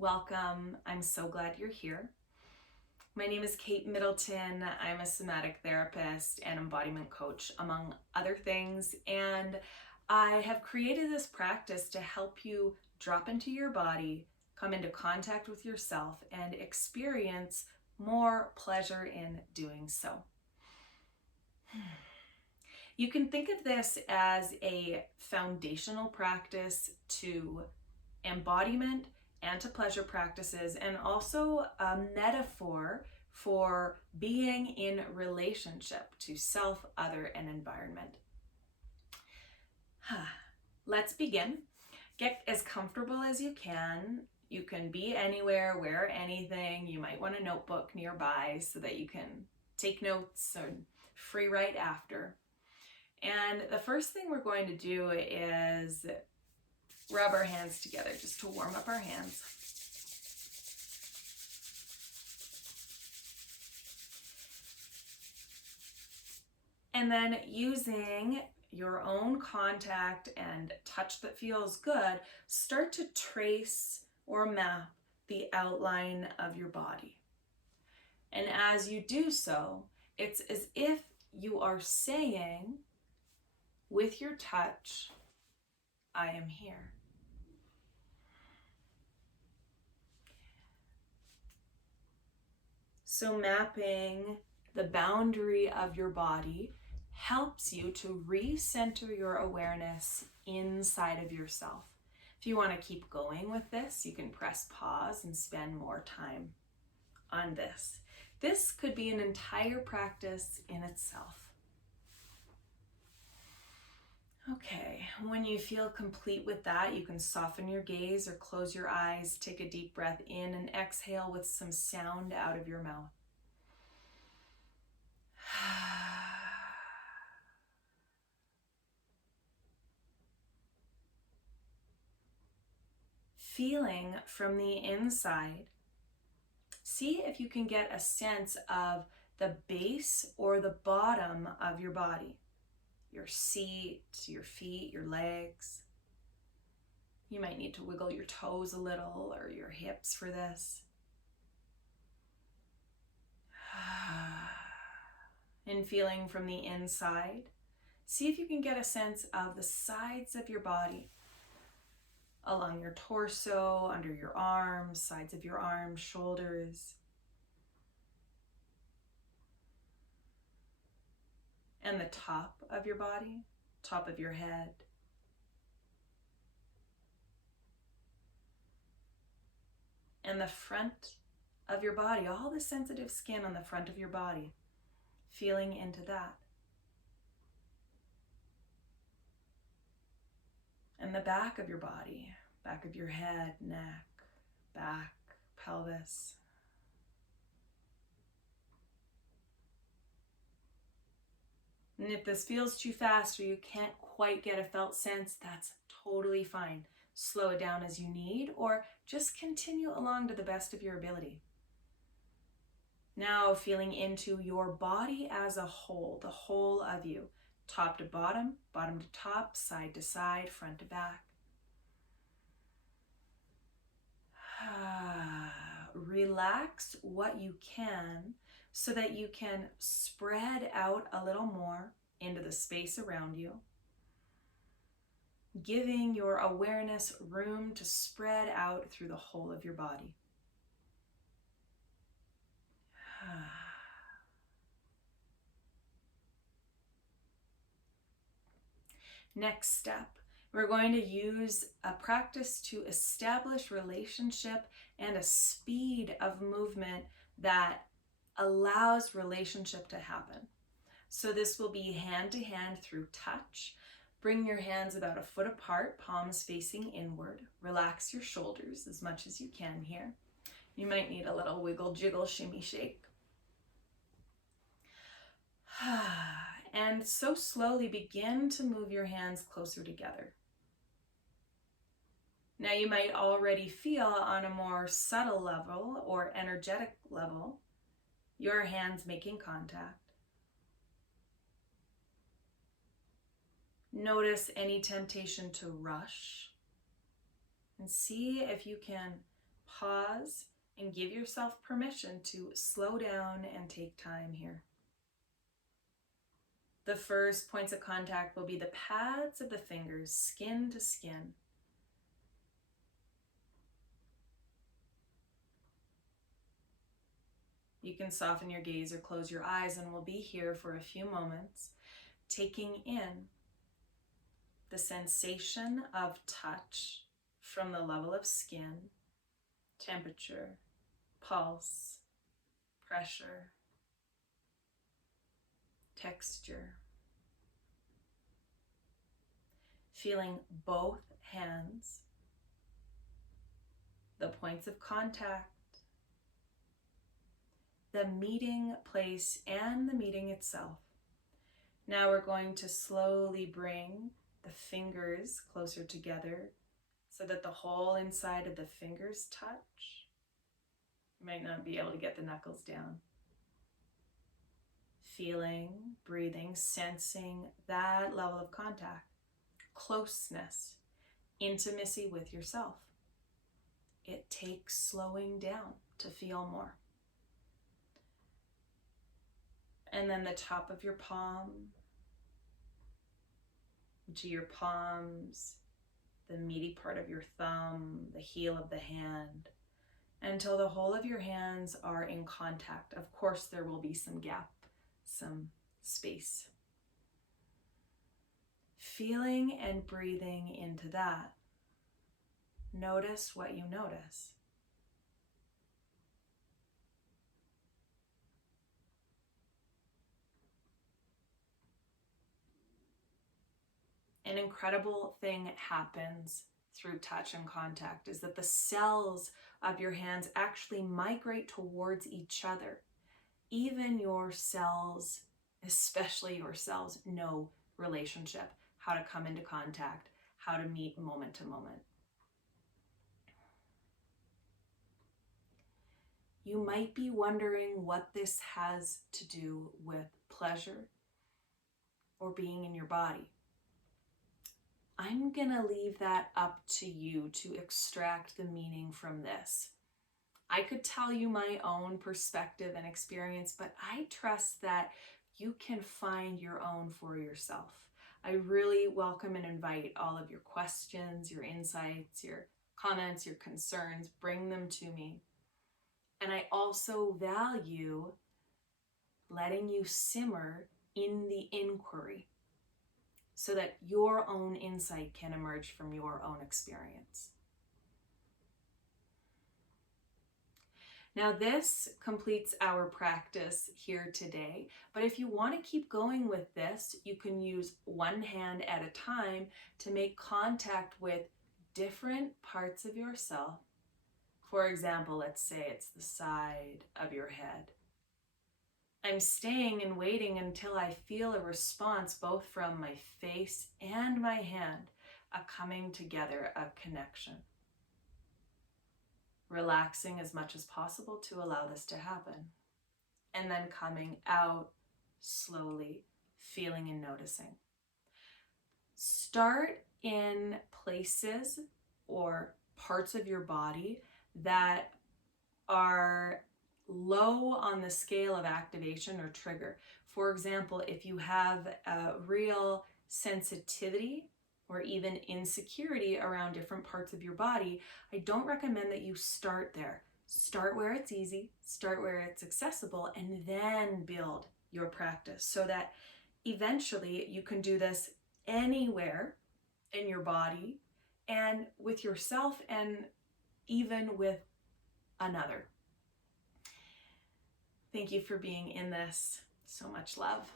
Welcome. I'm so glad you're here. My name is Kate Middleton. I'm a somatic therapist and embodiment coach, among other things. And I have created this practice to help you drop into your body, come into contact with yourself, and experience more pleasure in doing so. You can think of this as a foundational practice to embodiment and to pleasure practices, and also a metaphor for being in relationship to self, other, and environment. Let's begin. Get as comfortable as you can. You can be anywhere, wear anything. You might want a notebook nearby so that you can take notes or free write after. And the first thing we're going to do is rub our hands together just to warm up our hands. And then using your own contact and touch that feels good, start to trace or map the outline of your body. And as you do so, it's as if you are saying with your touch, I am here. So mapping the boundary of your body helps you to recenter your awareness inside of yourself. If you want to keep going with this, you can press pause and spend more time on this. This could be an entire practice in itself. Okay, when you feel complete with that, you can soften your gaze or close your eyes, take a deep breath in, and exhale with some sound out of your mouth. Feeling from the inside, see if you can get a sense of the base or the bottom of your body. Your seat, your feet, your legs. You might need to wiggle your toes a little or your hips for this. And feeling from the inside, see if you can get a sense of the sides of your body, along your torso, under your arms, sides of your arms, shoulders. And the top of your body, top of your head. And the front of your body, all the sensitive skin on the front of your body, feeling into that. And the back of your body, back of your head, neck, back, pelvis. And if this feels too fast or you can't quite get a felt sense, that's totally fine. Slow it down as you need, or just continue along to the best of your ability. Now feeling into your body as a whole, the whole of you, top to bottom, bottom to top, side to side, front to back. Relax what you can so that you can spread out a little more into the space around you, giving your awareness room to spread out through the whole of your body. Next step, we're going to use a practice to establish relationship and a speed of movement that allows relationship to happen. So this will be hand to hand through touch. Bring your hands about a foot apart, palms facing inward. Relax your shoulders as much as you can here. You might need a little wiggle, jiggle, shimmy, shake. And so slowly begin to move your hands closer together. Now you might already feel on a more subtle level or energetic level your hands making contact. Notice any temptation to rush and see if you can pause and give yourself permission to slow down and take time here. The first points of contact will be the pads of the fingers, skin to skin. You can soften your gaze or close your eyes, and we'll be here for a few moments, taking in the sensation of touch from the level of skin, temperature, pulse, pressure, texture. Feeling both hands, the points of contact, the meeting place, and the meeting itself. Now we're going to slowly bring the fingers closer together so that the whole inside of the fingers touch. You might not be able to get the knuckles down. Feeling, breathing, sensing that level of contact, closeness, intimacy with yourself. It takes slowing down to feel more. And then the top of your palm to your palms, the meaty part of your thumb, the heel of the hand, until the whole of your hands are in contact. Of course, there will be some gap, some space. Feeling and breathing into that. Notice what you notice. An incredible thing happens through touch and contact is that the cells of your hands actually migrate towards each other. Even your cells, especially your cells, know relationship, how to come into contact, how to meet moment to moment. You might be wondering what this has to do with pleasure or being in your body. I'm gonna leave that up to you to extract the meaning from this. I could tell you my own perspective and experience, but I trust that you can find your own for yourself. I really welcome and invite all of your questions, your insights, your comments, your concerns. Bring them to me. And I also value letting you simmer in the inquiry so that your own insight can emerge from your own experience. Now this completes our practice here today, but if you want to keep going with this, you can use one hand at a time to make contact with different parts of yourself. For example, let's say it's the side of your head. I'm staying and waiting until I feel a response both from my face and my hand, a coming together, a connection. Relaxing as much as possible to allow this to happen. And then coming out slowly, feeling and noticing. Start in places or parts of your body that are low on the scale of activation or trigger. For example, if you have a real sensitivity or even insecurity around different parts of your body, I don't recommend that you start there. Start where it's easy, start where it's accessible, and then build your practice so that eventually you can do this anywhere in your body and with yourself and even with another. Thank you for being in this. So much love.